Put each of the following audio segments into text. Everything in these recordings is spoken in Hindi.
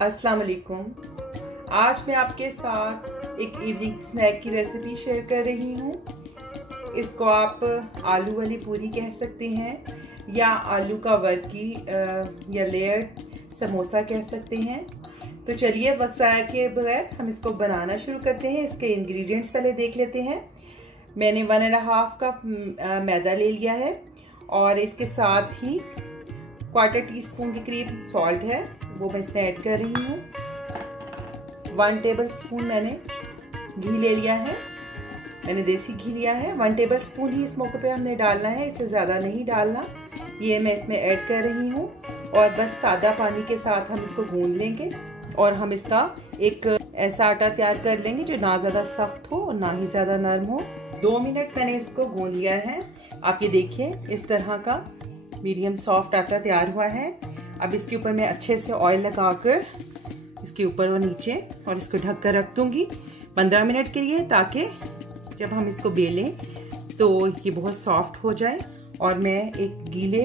अस्सलाम वालेकुम। आज मैं आपके साथ एक इवनिंग स्नैक की रेसिपी शेयर कर रही हूँ। इसको आप आलू वाली पूरी कह सकते हैं या आलू का वर्की या लेयर्ड समोसा कह सकते हैं। तो चलिए वक्त ज़ाया किए बगैर हम इसको बनाना शुरू करते हैं। इसके इंग्रेडिएंट्स पहले देख लेते हैं। मैंने 1.5 कप मैदा ले लिया है और इसके साथ ही 1/4 टीस्पून के करीब सॉल्ट है, वो मैं इसमें ऐड कर रही हूँ। 1 टेबल स्पून मैंने घी ले लिया है, मैंने देसी घी लिया है। 1 टेबल स्पून ही इस मौके पे हमने डालना है, इससे ज़्यादा नहीं डालना। ये मैं इसमें ऐड कर रही हूँ और बस सादा पानी के साथ हम इसको गूंद लेंगे और हम इसका एक ऐसा आटा तैयार कर लेंगे जो ना ज़्यादा सख्त हो और ना ही ज़्यादा नरम हो। 2 मिनट मैंने इसको गूंद लिया है। आप ये देखिए इस तरह का मीडियम सॉफ्ट आटा तैयार हुआ है। अब इसके ऊपर मैं अच्छे से ऑयल लगाकर इसके ऊपर और नीचे और इसको ढक कर रख दूंगी 15 मिनट के लिए, ताकि जब हम इसको बेलें तो ये बहुत सॉफ्ट हो जाए। और मैं एक गीले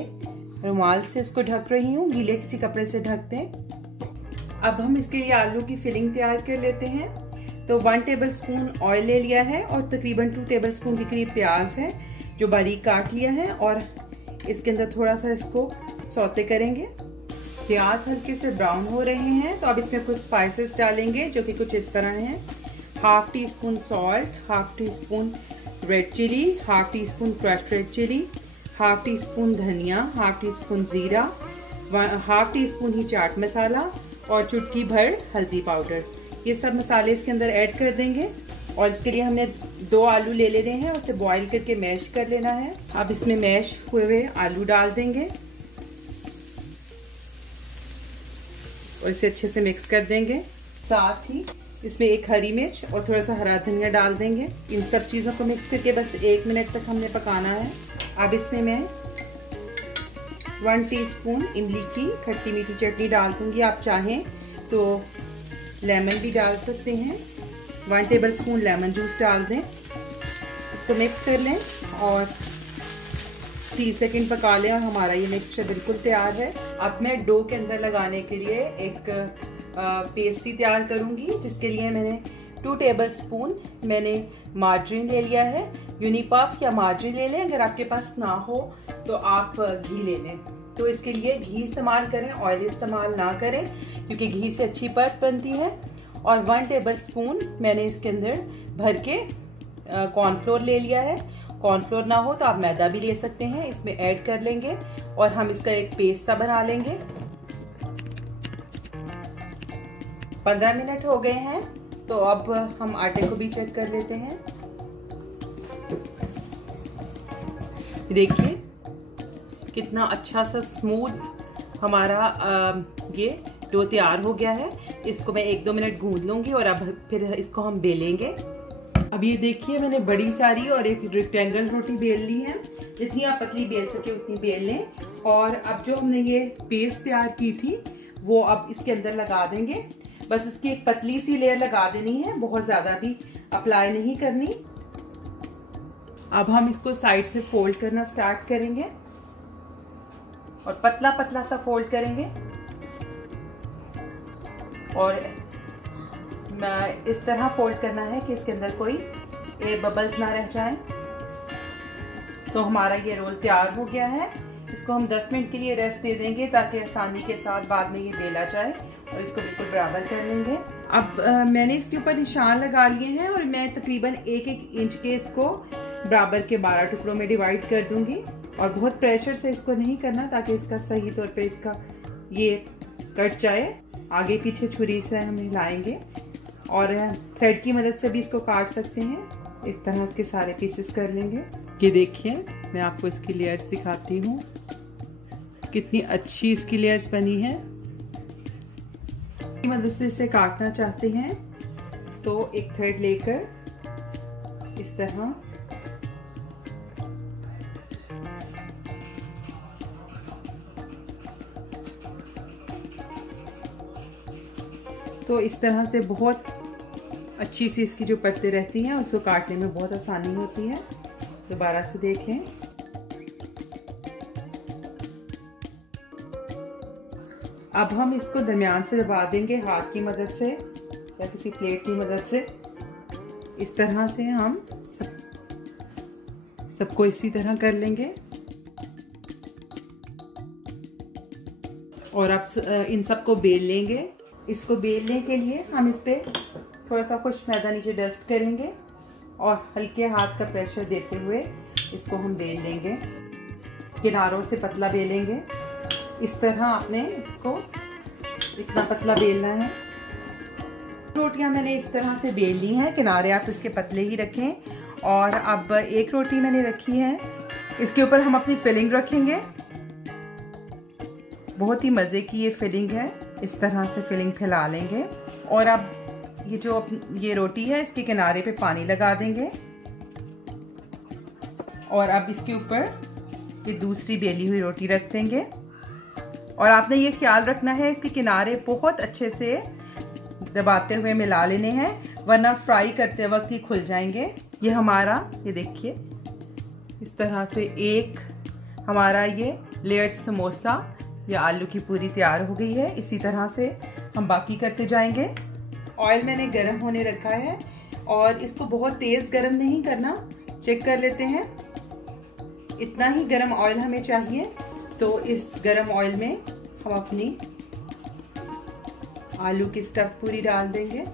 रुमाल से इसको ढक रही हूँ, गीले किसी कपड़े से ढक दें। अब हम इसके लिए आलू की फिलिंग तैयार कर लेते हैं। तो 1 टेबल स्पून ऑयल ले लिया है और तकरीबन 2 टेबल स्पून के करीब प्याज है जो बारीक काट लिया है और इसके अंदर थोड़ा सा इसको सौते करेंगे। प्याज हल्के से ब्राउन हो रहे हैं तो अब इसमें कुछ स्पाइसेस डालेंगे जो कि कुछ इस तरह हैं। 1/2 teaspoon salt, 1/2 teaspoon red chilli, 1/2 teaspoon crushed red chilli, 1/2 teaspoon धनिया, 1/2 टीस्पून जीरा, 1/2 टीस्पून ही चाट मसाला और चुटकी भर हल्दी पाउडर। ये सब मसाले इसके अंदर ऐड कर देंगे और इसके लिए हमने 2 आलू ले लेने हैं, उसे बॉईल करके मैश कर लेना है। अब इसमें मैश हुए आलू डाल देंगे और इसे अच्छे से मिक्स कर देंगे। साथ ही इसमें एक हरी मिर्च और थोड़ा सा हरा धनिया डाल देंगे। इन सब चीज़ों को मिक्स करके बस 1 मिनट तक हमने पकाना है। अब इसमें मैं 1 टीस्पून इमली की खट्टी मीठी चटनी डाल दूंगी। आप चाहें तो लेमन भी डाल सकते हैं। 1 टेबल स्पून लेमन जूस डाल दें। इसको मिक्स कर लें और 30 सेकंड पका लें और हमारा ये मिक्सचर बिल्कुल तैयार है। अब मैं डो के अंदर लगाने के लिए एक पेस्ट्री तैयार करूंगी, जिसके लिए मैंने 2 टेबल स्पून मैंने मार्जरीन ले लिया है। यूनिपफ या मार्जरीन ले लें, अगर आपके पास ना हो तो आप घी ले लें। तो इसके लिए घी इस्तेमाल करें, ऑयल इस्तेमाल ना करें, क्योंकि घी से अच्छी परत बनती है। और 1 टेबल स्पून मैंने इसके अंदर भर के कॉर्नफ्लोर ले लिया है। कॉर्नफ्लोर ना हो तो आप मैदा भी ले सकते हैं, इसमें ऐड कर लेंगे और हम इसका एक पेस्ट सा बना लेंगे। 15 मिनट हो गए हैं तो अब हम आटे को भी चेक कर लेते हैं। देखिए कितना अच्छा सा स्मूथ हमारा ये डो तैयार हो गया है। इसको मैं 1-2 मिनट गूंद लूंगी और अब फिर इसको हम बेलेंगे। अब ये देखिए मैंने बड़ी सारी और एक रेक्टेंगल रोटी बेल ली है। जितनी आप पतली बेल सके उतनी बेल लें। और अब जो हमने ये पेस्ट तैयार की थी वो अब इसके अंदर लगा देंगे। बस उसकी एक पतली सी लेयर लगा देनी है, बहुत ज्यादा भी अप्लाई नहीं करनी। अब हम इसको साइड से फोल्ड करना स्टार्ट करेंगे और पतला पतला सा फोल्ड करेंगे और इस तरह फोल्ड करना है कि इसके अंदर कोई एयर बबल्स ना रह जाएं। तो हमारा ये रोल तैयार हो गया है। इसको हम 10 मिनट के लिए रेस्ट दे देंगे ताकि आसानी के साथ बाद में ये बेला जाए और इसको बिल्कुल बराबर कर लेंगे। अब मैंने इसके ऊपर निशान लगा लिए हैं और मैं तकरीबन 1-1 इंच के इसको बराबर के 12 टुकड़ों में डिवाइड कर दूंगी। और बहुत प्रेशर से इसको नहीं करना ताकि इसका सही तौर पे इसका ये कट जाए। आगे पीछे छुरी से हम हिलाएंगे और थ्रेड की मदद से भी इसको काट सकते हैं। इस तरह इसके सारे पीसेस कर लेंगे। ये देखिए मैं आपको इसकी लेयर्स दिखाती हूँ, कितनी अच्छी इसकी लेयर्स बनी है। की मदद से इसे काटना चाहते हैं तो एक थ्रेड लेकर इस तरह तो इस तरह से बहुत अच्छी सी इसकी जो पट्टी रहती हैं उसको काटने में बहुत आसानी होती है। दोबारा से देख लें। अब हम इसको दरमियान से दबा देंगे हाथ की मदद से या किसी प्लेट की मदद से। इस तरह से हम सबको इसी तरह कर लेंगे। और अब इन सबको बेल लेंगे। इसको बेलने के लिए हम इस पे थोड़ा सा खुश्क मैदा नीचे डस्ट करेंगे और हल्के हाथ का प्रेशर देते हुए इसको हम बेल लेंगे। किनारों से पतला बेलेंगे। इस तरह आपने इसको इतना पतला बेलना है। रोटियां मैंने इस तरह से बेल ली हैं। किनारे आप इसके पतले ही रखें। और अब एक रोटी मैंने रखी है, इसके ऊपर हम अपनी फिलिंग रखेंगे। बहुत ही मज़े की ये फिलिंग है। इस तरह से फिलिंग फैला लेंगे। और अब ये रोटी है, इसके किनारे पे पानी लगा देंगे। और अब इसके ऊपर ये दूसरी बेली हुई रोटी रख देंगे। और आपने ये ख्याल रखना है इसके किनारे बहुत अच्छे से दबाते हुए मिला लेने हैं, वरना फ्राई करते वक्त ये खुल जाएंगे। ये हमारा, ये देखिए इस तरह से एक हमारा ये लेयर्ड समोसा या आलू की पूरी तैयार हो गई है। इसी तरह से हम बाकी करते जाएंगे। ऑयल मैंने गरम होने रखा है और इसको बहुत तेज गरम नहीं करना, चेक कर लेते हैं। इतना ही गरम ऑयल हमें चाहिए। तो इस गरम ऑयल में हम अपनी आलू की स्टफ पूरी डाल देंगे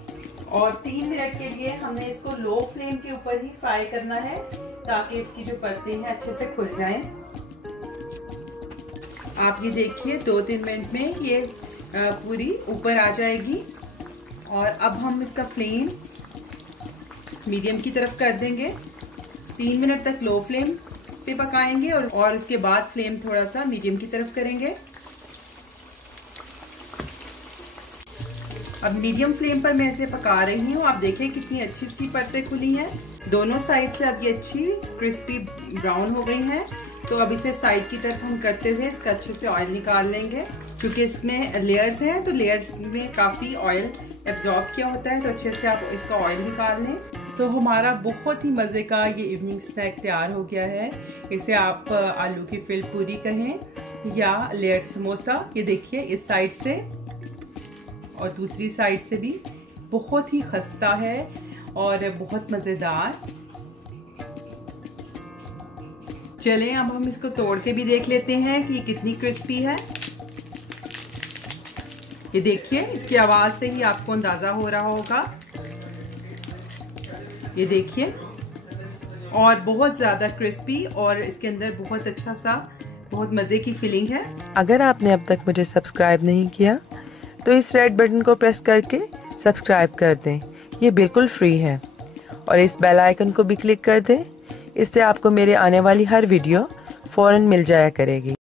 और 3 मिनट के लिए हमने इसको लो फ्लेम के ऊपर ही फ्राई करना है, ताकि इसकी जो परतें हैं अच्छे से खुल जाएं। आप ये देखिए 2-3 मिनट में ये पूरी ऊपर आ जाएगी। और अब हम इसका फ्लेम मीडियम की तरफ कर देंगे। 3 मिनट तक लो फ्लेम पे पकाएंगे और उसके बाद फ्लेम थोड़ा सा मीडियम की तरफ करेंगे। अब मीडियम फ्लेम पर मैं इसे पका रही हूँ। आप देखें कितनी अच्छी इसकी परतें खुली हैं। दोनों साइड से अब ये अच्छी क्रिस्पी ब्राउन हो गई हैं। तो अब इसे साइड की तरफ हम करते हुए इसका अच्छे से ऑयल निकाल लेंगे। क्योंकि इसमें लेयर्स हैं तो लेयर्स में काफ़ी ऑयल एब्जॉर्ब किया होता है, तो अच्छे से आप इसका ऑयल निकाल लें। तो हमारा बहुत ही मज़े का ये इवनिंग स्नैक तैयार हो गया है। इसे आप आलू की फिल पूरी कहें या लेयर्ड समोसा। ये देखिए इस साइड से और दूसरी साइड से भी बहुत ही खस्ता है और बहुत मज़ेदार। चलें अब हम इसको तोड़ के भी देख लेते हैं कि ये कितनी क्रिस्पी है। ये देखिए इसकी आवाज़ से ही आपको अंदाज़ा हो रहा होगा। ये देखिए और बहुत ज़्यादा क्रिस्पी और इसके अंदर बहुत अच्छा सा बहुत मज़े की फीलिंग है। अगर आपने अब तक मुझे सब्सक्राइब नहीं किया तो इस रेड बटन को प्रेस करके सब्सक्राइब कर दें। ये बिल्कुल फ्री है। और इस बेल आइकन को भी क्लिक कर दें। इससे आपको मेरे आने वाली हर वीडियो फ़ौरन मिल जाया करेगी।